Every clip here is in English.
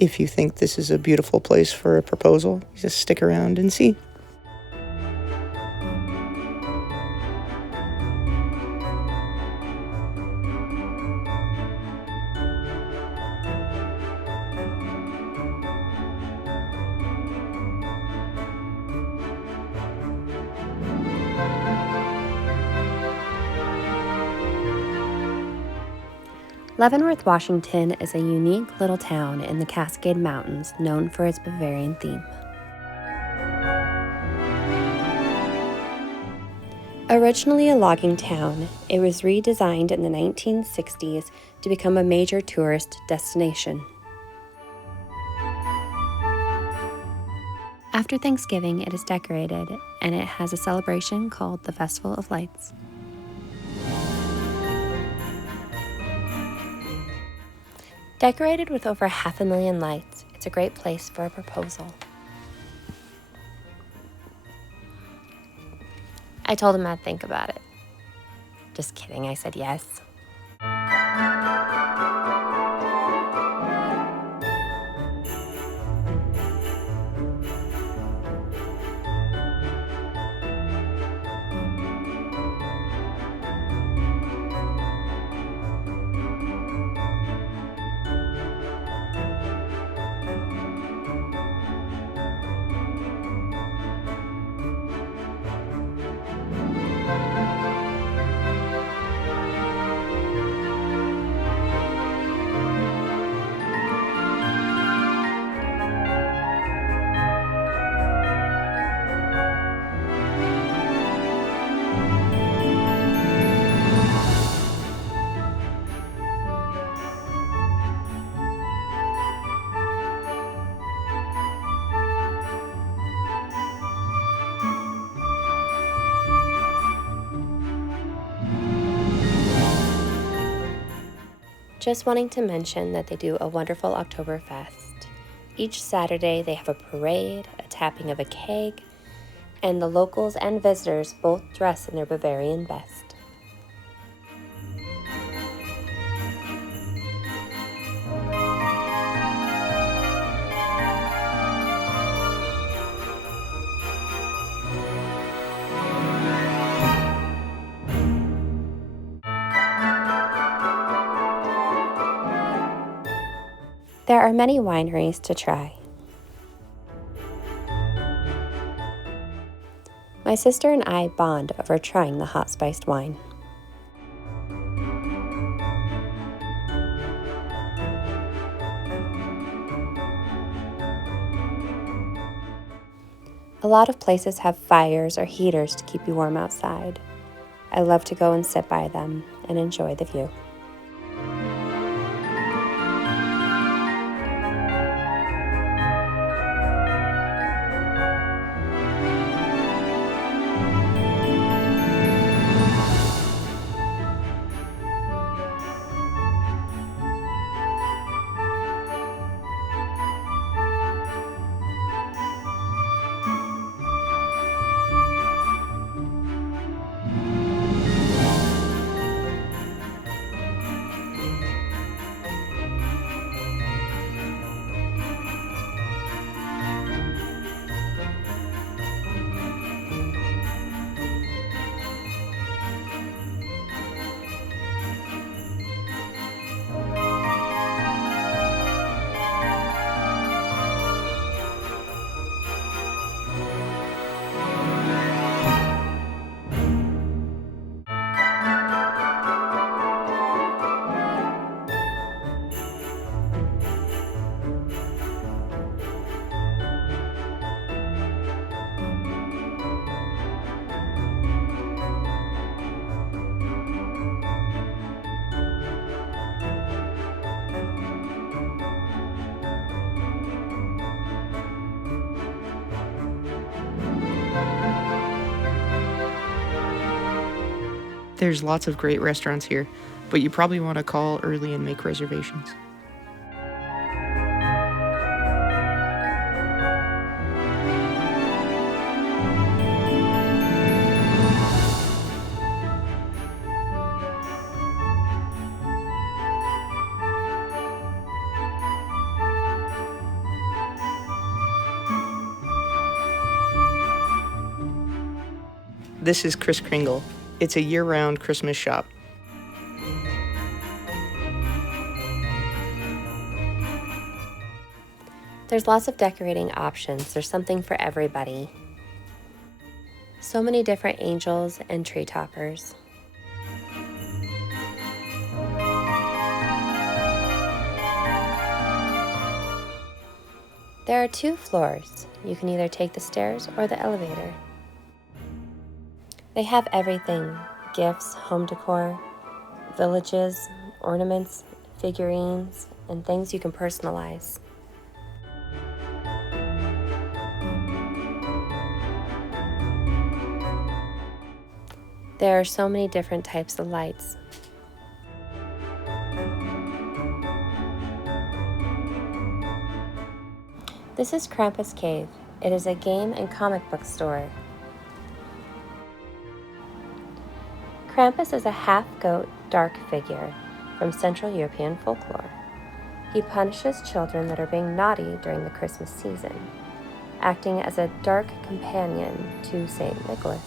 if you think this is a beautiful place for a proposal, just stick around and see. Leavenworth, Washington is a unique little town in the Cascade Mountains known for its Bavarian theme. Originally a logging town, it was redesigned in the 1960s to become a major tourist destination. After Thanksgiving, it is decorated, and it has a celebration called the Festival of Lights. Decorated with over 500,000 lights, it's a great place for a proposal. I told him I'd think about it. Just kidding, I said yes. Just wanting to mention that they do a wonderful Oktoberfest. Each Saturday they have a parade, a tapping of a keg, and the locals and visitors both dress in their Bavarian best. There are many wineries to try. My sister and I bond over trying the hot spiced wine. A lot of places have fires or heaters to keep you warm outside. I love to go and sit by them and enjoy the view. There's lots of great restaurants here, but you probably want to call early and make reservations. This is Kris Kringle. It's a year-round Christmas shop. There's lots of decorating options. There's something for everybody. So many different angels and tree toppers. There are 2 floors. You can either take the stairs or the elevator. They have everything: gifts, home decor, villages, ornaments, figurines, and things you can personalize. There are so many different types of lights. This is Krampus Cave. It is a game and comic book store. Krampus is a half-goat dark figure from Central European folklore. He punishes children that are being naughty during the Christmas season, acting as a dark companion to St. Nicholas.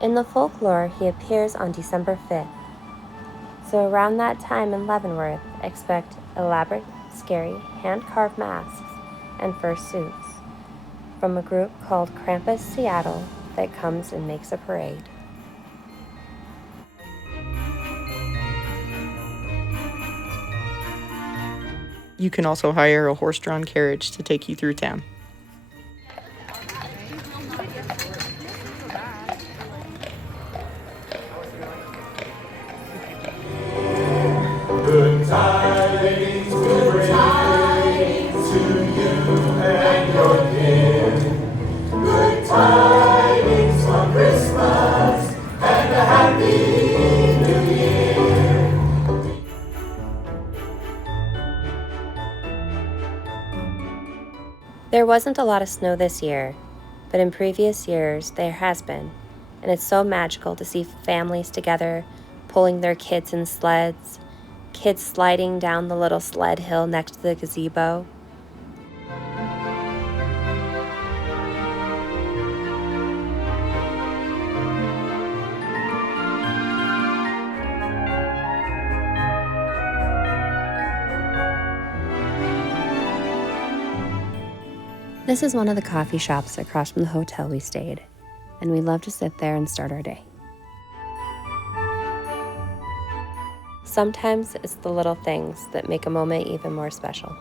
In the folklore, he appears on December 5th. So around that time in Leavenworth, expect elaborate, scary, hand-carved masks and fursuits from a group called Krampus Seattle that comes and makes a parade. You can also hire a horse-drawn carriage to take you through town. Good tidings, good tidings to you and your kin. Good tidings for Christmas and a happy new year. There wasn't a lot of snow this year, but in previous years there has been, and it's so magical to see families together pulling their kids in sleds, kids sliding down the little sled hill next to the gazebo. This is one of the coffee shops across from the hotel we stayed, and we love to sit there and start our day. Sometimes it's the little things that make a moment even more special.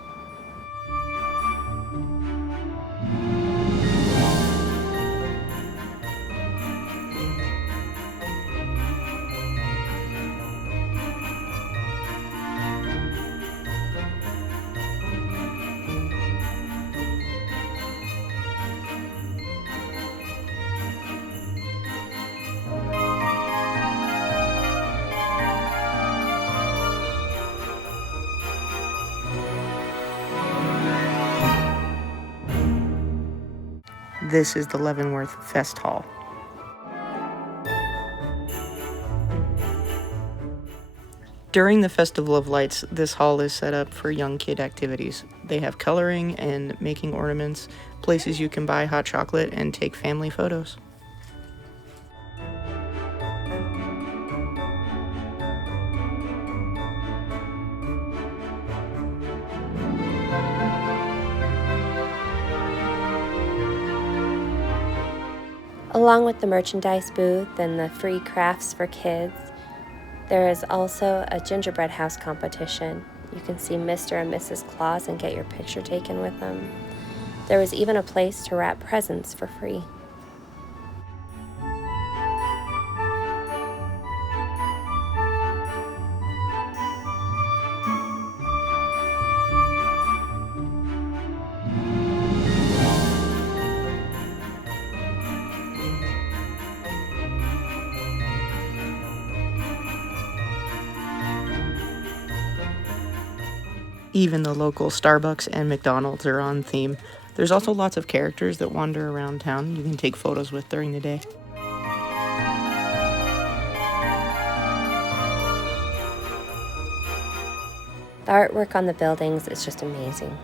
This is the Leavenworth Fest Hall. During the Festival of Lights, this hall is set up for young kid activities. They have coloring and making ornaments, places you can buy hot chocolate and take family photos. Along with the merchandise booth and the free crafts for kids, there is also a gingerbread house competition. You can see Mr. and Mrs. Claus and get your picture taken with them. There was even a place to wrap presents for free. Even the local Starbucks and McDonald's are on theme. There's also lots of characters that wander around town you can take photos with during the day. The artwork on the buildings is just amazing.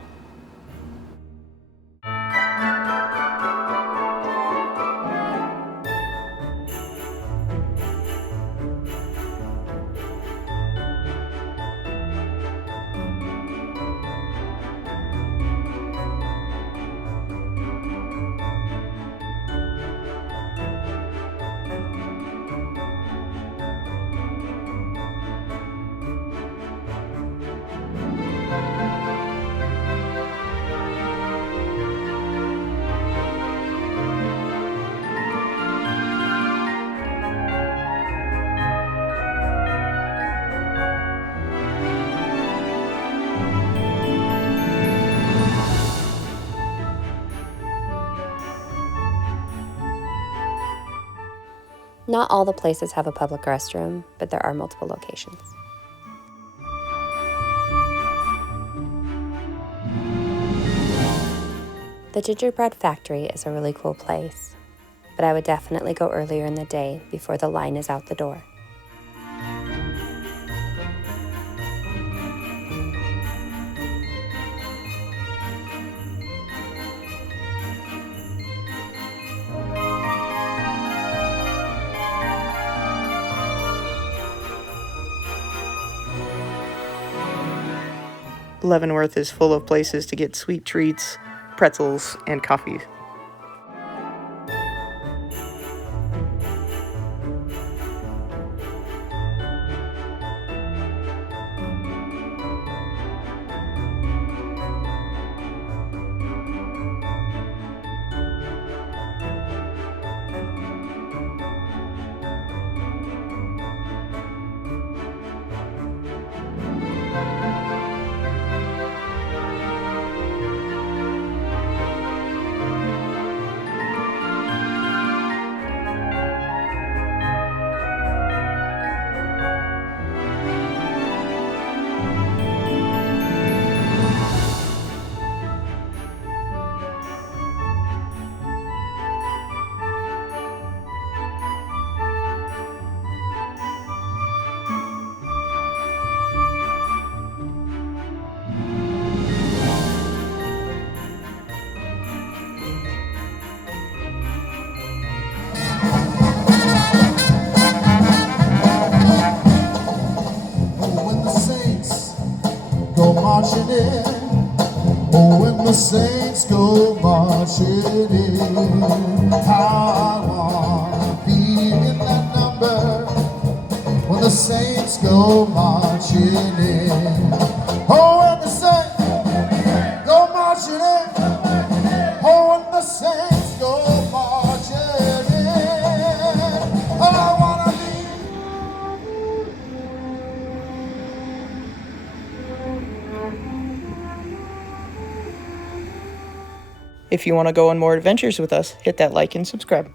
Not all the places have a public restroom, but there are multiple locations. The gingerbread factory is a really cool place, but I would definitely go earlier in the day before the line is out the door. Leavenworth is full of places to get sweet treats, pretzels, and coffee. When the saints go marching in, oh, when the saints go marching in, how I wanna be in that number. When the saints go marching in, oh, when the saints go marching in, oh, when the saints go marching in, oh, I wanna be. If you want to go on more adventures with us, hit that like and subscribe.